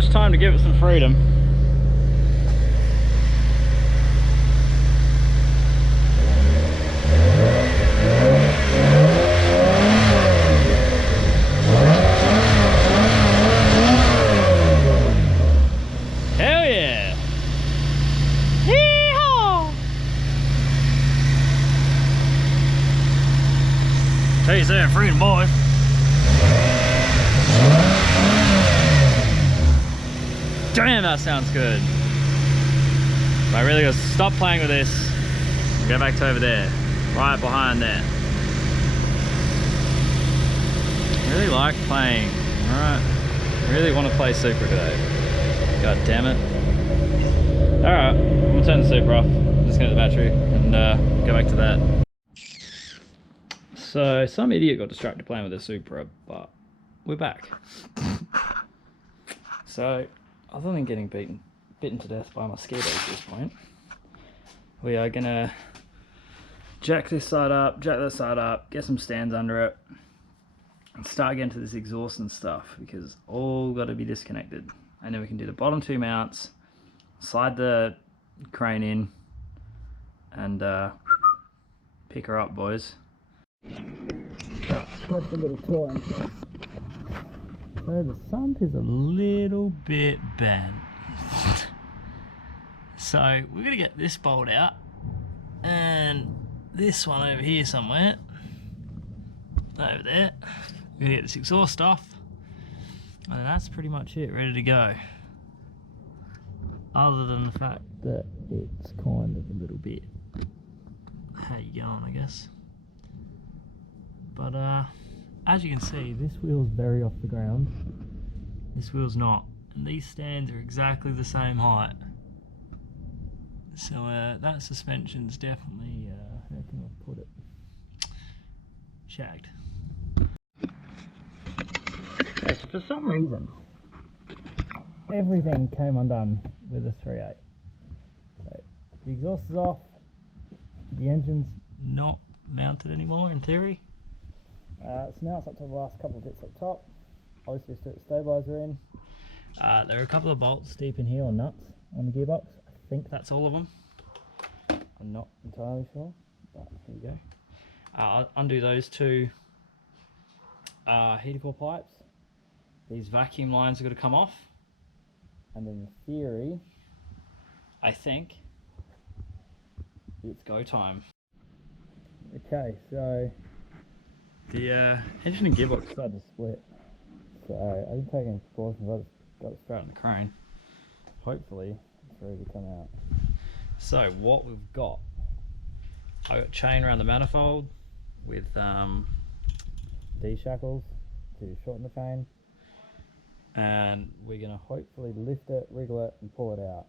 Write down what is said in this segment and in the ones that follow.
much time to give it some freedom. Hell yeah! Hee-haw! Tell you saying freedom, boys. Damn, that sounds good. But I really gotta stop playing with this. Go back to over there, right behind there. I really like playing. Alright. I really want to play Supra today. God damn it. Alright, I'm gonna turn the Supra off. Disconnect the battery and go back to that. So, some idiot got distracted playing with the Supra, but we're back. So, other than getting bitten to death by mosquitoes at this point, we are gonna jack this side up, jack that side up, get some stands under it, and start getting to this exhaust and stuff, because all got to be disconnected. And then we can do the bottom two mounts, slide the crane in, and pick her up, boys. That's a little toy. So the sump is a little bit bent. So we're gonna get this bolt out and this one over here somewhere. Over there. We're gonna get this exhaust off. And that's pretty much it, ready to go. Other than the fact that it's kind of a little bit how you going, I guess. But as you can see, this wheel's very off the ground. This wheel's not. And these stands are exactly the same height. So that suspension's definitely, how can I put it? Shagged. Okay, so for some reason, everything came undone with the 3.8. So the exhaust is off. The engine's not mounted anymore in theory. So now it's up to the last couple of bits up top. Obviously still the stabilizer in. There are a couple of bolts deep in here, or nuts on the gearbox. I think that's all of them. I'm not entirely sure, but here you go. I'll undo those two heater core pipes. These vacuum lines are going to come off. And in theory, I think it's go time. Okay, so the engine and gearbox started to split, so I didn't take any precautions. I just got it straight on the crane. Hopefully it's ready to come out. So what we've got, I got chain around the manifold with D-shackles to shorten the chain, and we're going to hopefully lift it, wriggle it and pull it out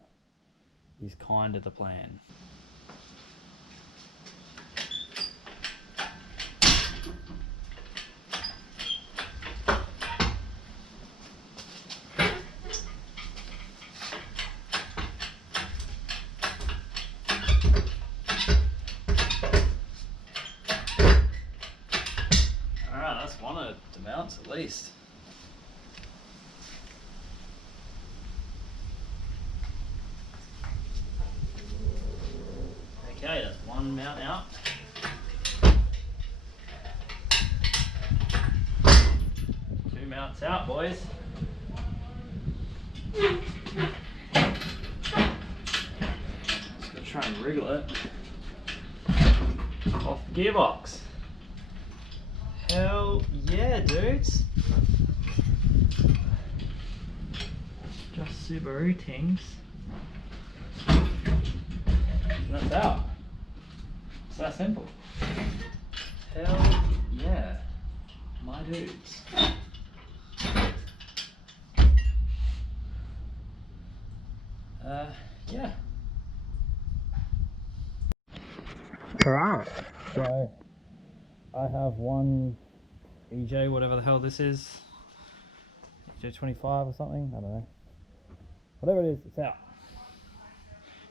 is kind of the plan. At least. Okay, that's one mount out. Two mounts out, boys. Just gonna try and wriggle it off the gearbox. Hell yeah, dudes. Just Subaru things. That's out. It's that simple. Hell yeah. My dudes. Yeah. Alright. So I have one EJ, whatever the hell this is, EJ25 or something, I don't know. Whatever it is, it's out.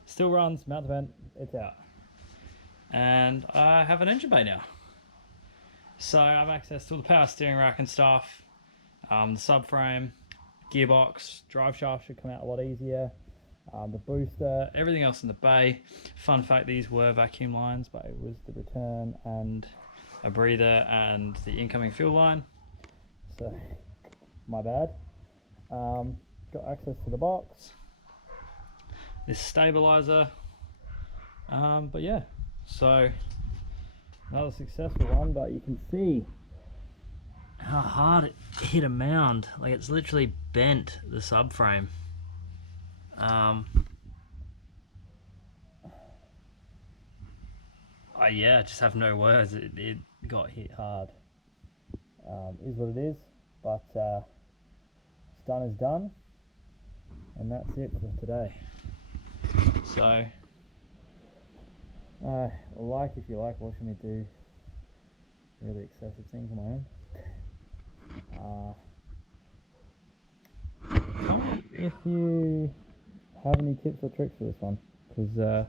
Still runs, mount the vent, it's out. And I have an engine bay now. So I have access to all the power steering rack and stuff, the subframe, gearbox, drive shaft should come out a lot easier. The booster, everything else in the bay. Fun fact, these were vacuum lines, but it was the return and a breather and the incoming fuel line. So, my bad. Got access to the box. This stabilizer. But yeah, so another successful one, but you can see how hard it hit a mound. Like, it's literally bent the subframe. I just have no words. It got hit hard. Is what it is, but it's done is done, and that's it for today. So, like if you like watching me do really excessive things on my own. Comment if you have any tips or tricks for this one, because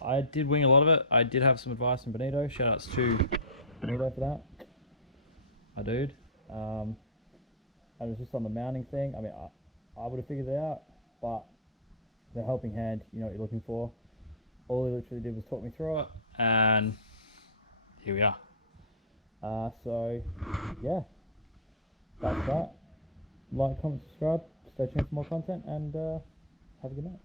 I did wing a lot of it. I did have some advice from Benito. Shout outs to Benito for that, my dude. And it was just on the mounting thing. I mean, I would have figured it out, but the helping hand, you know what you're looking for. All he literally did was talk me through it, and here we are. So yeah, that's that. Like, comment, subscribe, stay tuned for more content, and have a good night.